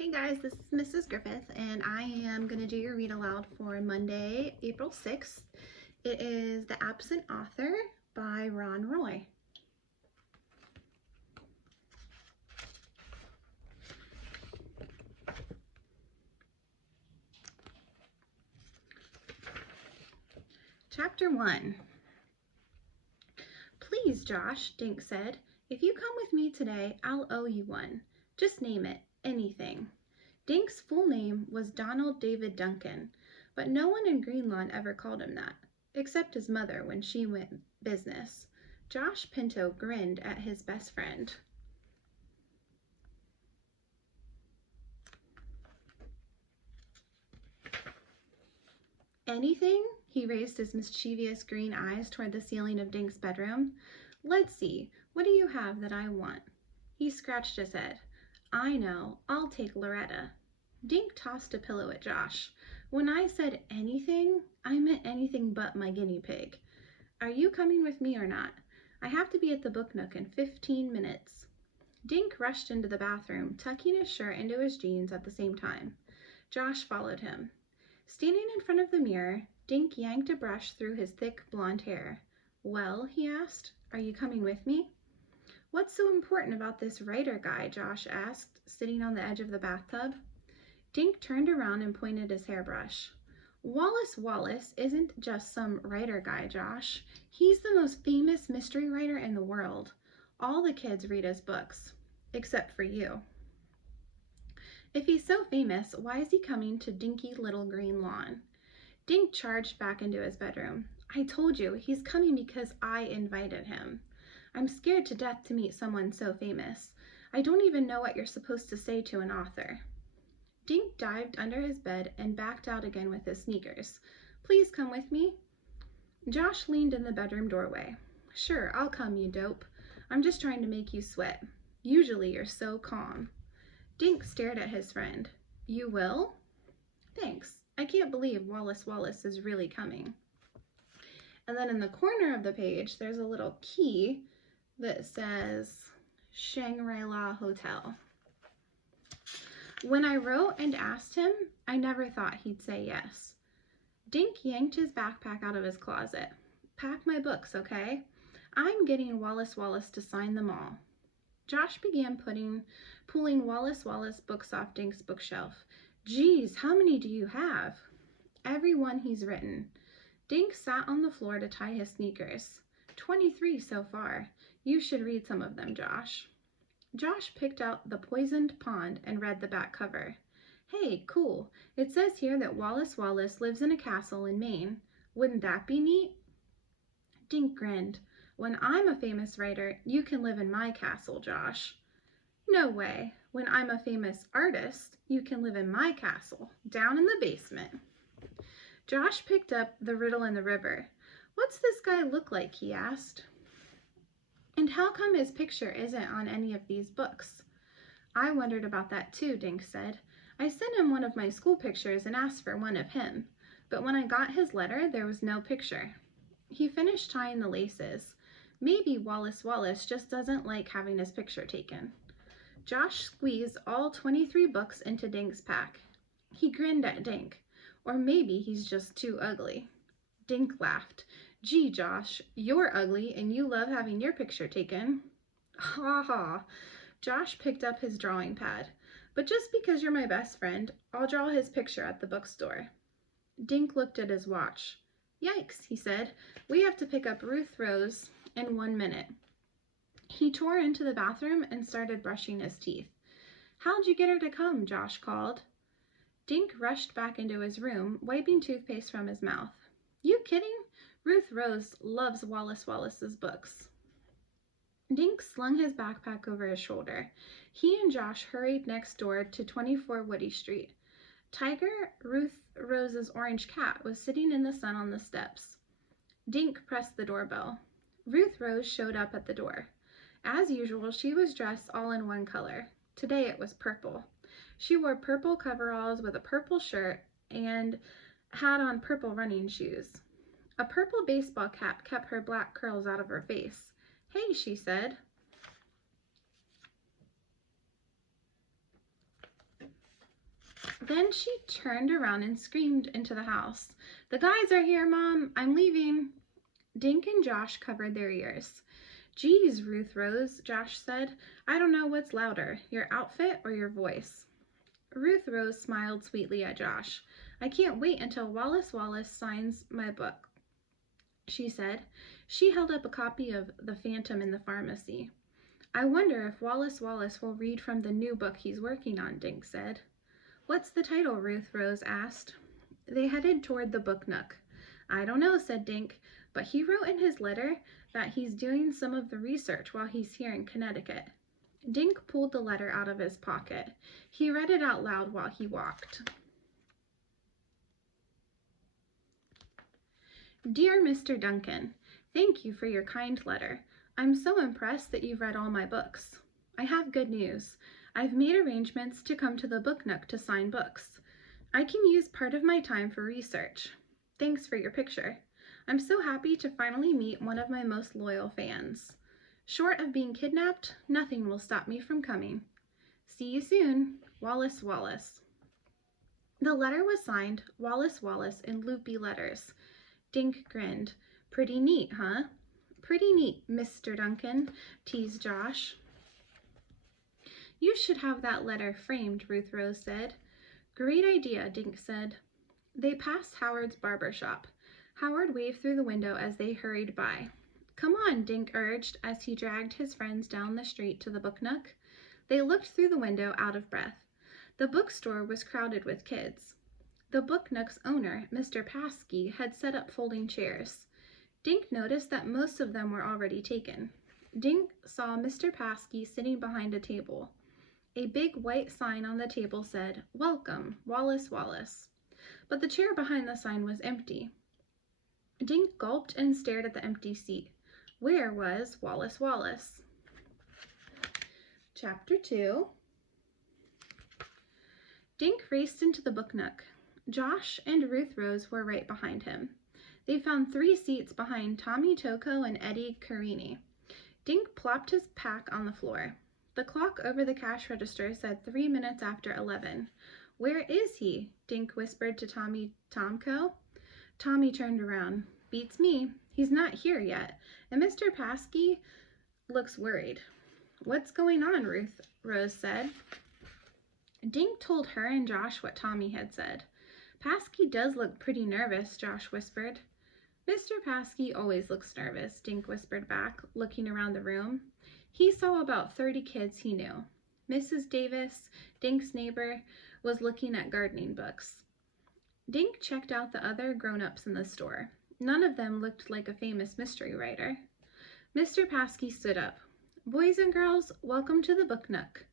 Hey guys, this is Mrs. Griffith, and I am going to do your read aloud for Monday, April 6th. It is The Absent Author by Ron Roy. Chapter 1. Please, Josh, Dink said. If you come with me today, I'll owe you one. Just name it, anything. Dink's full name was Donald David Duncan, but no one in Greenlawn ever called him that, except his mother when she went business. Josh Pinto grinned at his best friend. Anything? He raised his mischievous green eyes toward the ceiling of Dink's bedroom. Let's see, what do you have that I want? He scratched his head. I know, I'll take Loretta. Dink tossed a pillow at Josh. When I said anything, I meant anything but my guinea pig. Are you coming with me or not? I have to be at the book nook in 15 minutes. Dink rushed into the bathroom, tucking his shirt into his jeans at the same time. Josh followed him. Standing in front of the mirror, Dink yanked a brush through his thick blonde hair. Well, he asked, are you coming with me? What's so important about this writer guy? Josh asked, sitting on the edge of the bathtub. Dink turned around and pointed his hairbrush. Wallace Wallace isn't just some writer guy, Josh. He's the most famous mystery writer in the world. All the kids read his books, except for you. If he's so famous, why is he coming to dinky little green lawn? Dink charged back into his bedroom. I told you, he's coming because I invited him. I'm scared to death to meet someone so famous. I don't even know what you're supposed to say to an author. Dink dived under his bed and backed out again with his sneakers. Please come with me. Josh leaned in the bedroom doorway. Sure, I'll come, you dope. I'm just trying to make you sweat. Usually you're so calm. Dink stared at his friend. You will? Thanks. I can't believe Wallace Wallace is really coming. And then in the corner of the page, there's a little key that says Shangri-La Hotel. When I wrote and asked him, I never thought he'd say yes. Dink yanked his backpack out of his closet. Pack my books, okay? I'm getting Wallace Wallace to sign them all. Josh began pulling Wallace Wallace books off Dink's bookshelf. Geez, how many do you have? Every one he's written. Dink sat on the floor to tie his sneakers. 23 so far. You should read some of them, Josh. Josh picked out The Poisoned Pond and read the back cover. Hey, cool. It says here that Wallace Wallace lives in a castle in Maine. Wouldn't that be neat? Dink grinned. When I'm a famous writer, you can live in my castle, Josh. No way. When I'm a famous artist, you can live in my castle, down in the basement. Josh picked up The Riddle in the River. What's this guy look like? He asked. And how come his picture isn't on any of these books? I wondered about that too, Dink said. I sent him one of my school pictures and asked for one of him, but when I got his letter, there was no picture. He finished tying the laces. Maybe Wallace Wallace just doesn't like having his picture taken. Josh squeezed all 23 books into Dink's pack. He grinned at Dink. Or maybe he's just too ugly. Dink laughed. Gee, Josh, you're ugly and you love having your picture taken. Ha ha. Josh picked up his drawing pad. But just because you're my best friend, I'll draw his picture at the bookstore. Dink looked at his watch. Yikes, he said. We have to pick up Ruth Rose in 1 minute. He tore into the bathroom and started brushing his teeth. How'd you get her to come? Josh called. Dink rushed back into his room, wiping toothpaste from his mouth. You kidding? Ruth Rose loves Wallace Wallace's books. Dink slung his backpack over his shoulder. He and Josh hurried next door to 24 Woody Street. Tiger, Ruth Rose's orange cat, was sitting in the sun on the steps. Dink pressed the doorbell. Ruth Rose showed up at the door. As usual, she was dressed all in one color. Today it was purple. She wore purple coveralls with a purple shirt and had on purple running shoes. A purple baseball cap kept her black curls out of her face. Hey, she said. Then she turned around and screamed into the house. "The guys are here, Mom. I'm leaving." Dink and Josh covered their ears. "Geez, Ruth Rose," Josh said. "I don't know what's louder, your outfit or your voice." Ruth Rose smiled sweetly at Josh. "I can't wait until Wallace Wallace signs my book," she said. She held up a copy of The Phantom in the Pharmacy. "I wonder if Wallace Wallace will read from the new book he's working on," Dink said. "What's the title?" Ruth Rose asked. They headed toward the book nook. "I don't know," said Dink, "but he wrote in his letter that he's doing some of the research while he's here in Connecticut." Dink pulled the letter out of his pocket. He read it out loud while he walked. "Dear Mr. Duncan, thank you for your kind letter. I'm so impressed that you've read all my books. I have good news. I've made arrangements to come to the book nook to sign books. I can use part of my time for research. Thanks for your picture. I'm so happy to finally meet one of my most loyal fans. Short of being kidnapped, nothing will stop me from coming. See you soon, Wallace Wallace." The letter was signed Wallace Wallace in loopy letters. Dink grinned. "Pretty neat, huh?" "Pretty neat, Mr. Duncan," teased Josh. "You should have that letter framed," Ruth Rose said. "Great idea," Dink said. They passed Howard's barber shop. Howard waved through the window as they hurried by. "Come on," Dink urged as he dragged his friends down the street to the book nook. They looked through the window, out of breath. The bookstore was crowded with kids. The book nook's owner, Mr. Paskey, had set up folding chairs. Dink noticed that most of them were already taken. Dink saw Mr. Paskey sitting behind a table. A big white sign on the table said, "Welcome, Wallace Wallace." But the chair behind the sign was empty. Dink gulped and stared at the empty seat. Where was Wallace Wallace? Chapter 2. Dink raced into the book nook. Josh and Ruth Rose were right behind him. They found 3 seats behind Tommy Toko and Eddie Carini. Dink plopped his pack on the floor. The clock over the cash register said 3 minutes after 11. "Where is he?" Dink whispered to Tommy Tomko. Tommy turned around. "Beats me. He's not here yet, and Mr. Paskey looks worried." "What's going on?" Ruth Rose said. Dink told her and Josh what Tommy had said. "Paskey does look pretty nervous," Josh whispered. "Mr. Paskey always looks nervous," Dink whispered back, looking around the room. He saw about 30 kids he knew. Mrs. Davis, Dink's neighbor, was looking at gardening books. Dink checked out the other grown-ups in the store. None of them looked like a famous mystery writer. Mr. Paskey stood up. "Boys and girls, welcome to the book nook.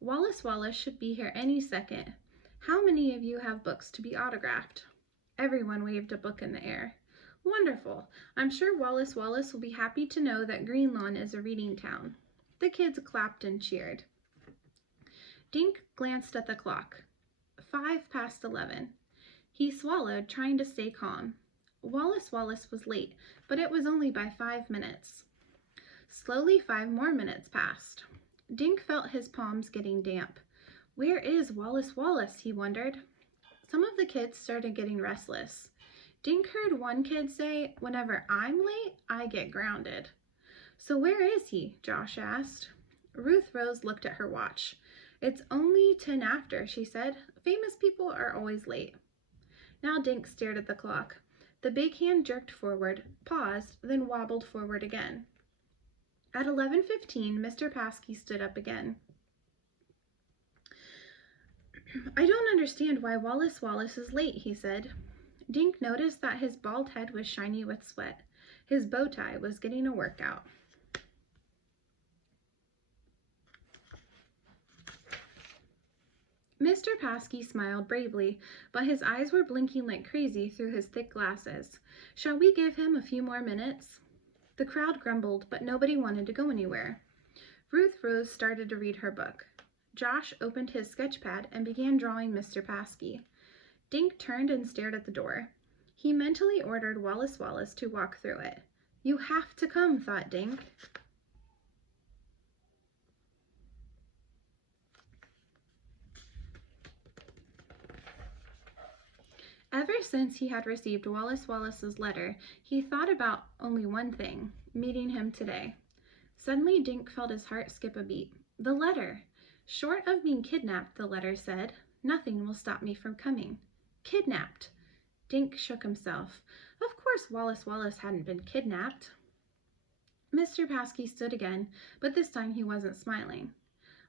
Wallace Wallace should be here any second. How many of you have books to be autographed?" Everyone waved a book in the air. "Wonderful. I'm sure Wallace Wallace will be happy to know that Greenlawn is a reading town." The kids clapped and cheered. Dink glanced at the clock. 11:05. He swallowed, trying to stay calm. Wallace Wallace was late, but it was only by 5 minutes. Slowly 5 more minutes passed. Dink felt his palms getting damp. Where is Wallace Wallace, he wondered. Some of the kids started getting restless. Dink heard one kid say, "Whenever I'm late, I get grounded." "So where is he?" Josh asked. Ruth Rose looked at her watch. "It's only 10 after, she said. "Famous people are always late." Now Dink stared at the clock. The big hand jerked forward, paused, then wobbled forward again. At 11:15, Mr. Paskey stood up again. "I don't understand why Wallace Wallace is late," he said. Dink noticed that his bald head was shiny with sweat. His bow tie was getting a workout. Mr. Paskey smiled bravely, but his eyes were blinking like crazy through his thick glasses. "Shall we give him a few more minutes?" The crowd grumbled, but nobody wanted to go anywhere. Ruth Rose started to read her book. Josh opened his sketch pad and began drawing Mr. Paskey. Dink turned and stared at the door. He mentally ordered Wallace Wallace to walk through it. "You have to come," thought Dink. since he had received Wallace Wallace's letter, he thought about only one thing, meeting him today. Suddenly, Dink felt his heart skip a beat. The letter! Short of being kidnapped, the letter said, nothing will stop me from coming. Kidnapped! Dink shook himself. Of course Wallace Wallace hadn't been kidnapped. Mr. Paskey stood again, but this time he wasn't smiling.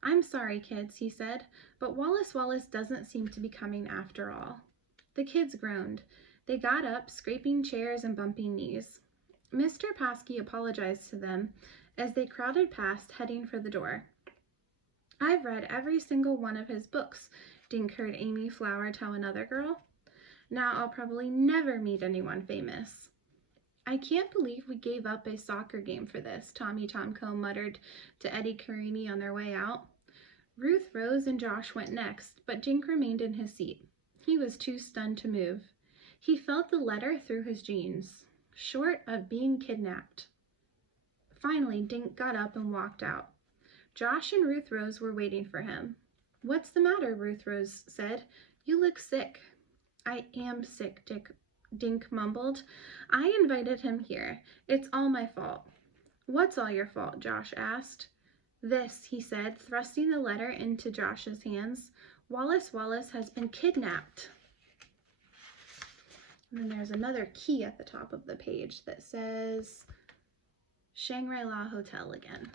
I'm sorry, kids, he said, but Wallace Wallace doesn't seem to be coming after all. The kids groaned. They got up, scraping chairs and bumping knees. Mr. Paskey apologized to them as they crowded past, heading for the door. I've read every single one of his books, Dink heard Amy Flower tell another girl. Now I'll probably never meet anyone famous. I can't believe we gave up a soccer game for this, Tommy Tomko muttered to Eddie Carini on their way out. Ruth Rose and Josh went next, but Dink remained in his seat. He was too stunned to move. He felt the letter through his jeans. Short of being kidnapped. Finally, Dink got up and walked out. Josh and Ruth Rose were waiting for him. What's the matter? Ruth Rose said. You look sick. I am sick, Dink mumbled. I invited him here. It's all my fault. What's all your fault? Josh asked. This, he said, thrusting the letter into Josh's hands. Wallace Wallace has been kidnapped. And then there's another key at the top of the page that says Shangri-La Hotel again.